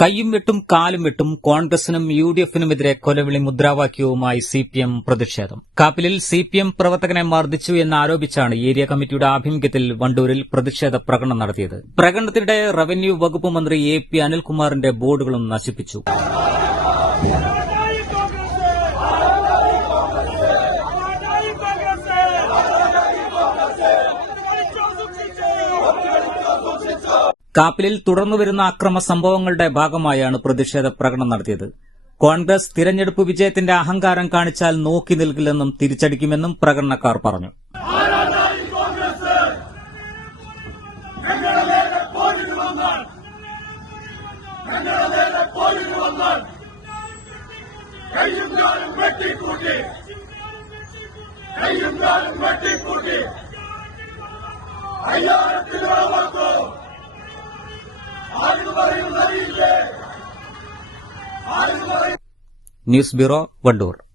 കയ്യും വെട്ടും കാലും വെട്ടും കോൺഗ്രസിനും യുഡിഎഫിനുമെതിരെ കൊലവിളി മുദ്രാവാക്യവുമായി സിപിഎം പ്രതിഷേധം. കാപ്പിലിൽ സിപിഎം പ്രവർത്തകനെ മർദ്ദിച്ചു എന്നാരോപിച്ചാണ് ഏരിയ കമ്മിറ്റിയുടെ ആഭിമുഖ്യത്തിൽ വണ്ടൂരിൽ പ്രതിഷേധ പ്രകടനം നടത്തിയത്. പ്രകടനത്തിനിടെ റവന്യൂ വകുപ്പ് മന്ത്രി എ.പി. അനിൽകുമാറിന്റെ ബോർഡുകളും നശിപ്പിച്ചു. കാപ്പിലിൽ തുടർന്നുവരുന്ന അക്രമ സംഭവങ്ങളുടെ ഭാഗമായാണ് പ്രതിഷേധ പ്രകടനം നടത്തിയത്. കോൺഗ്രസ് തിരഞ്ഞെടുപ്പ് വിജയത്തിന്റെ അഹങ്കാരം കാണിച്ചാൽ നോക്കി നിൽക്കില്ലെന്നും തിരിച്ചടിക്കുമെന്നും പ്രകടനക്കാർ പറഞ്ഞു. News bureau, Wandoor.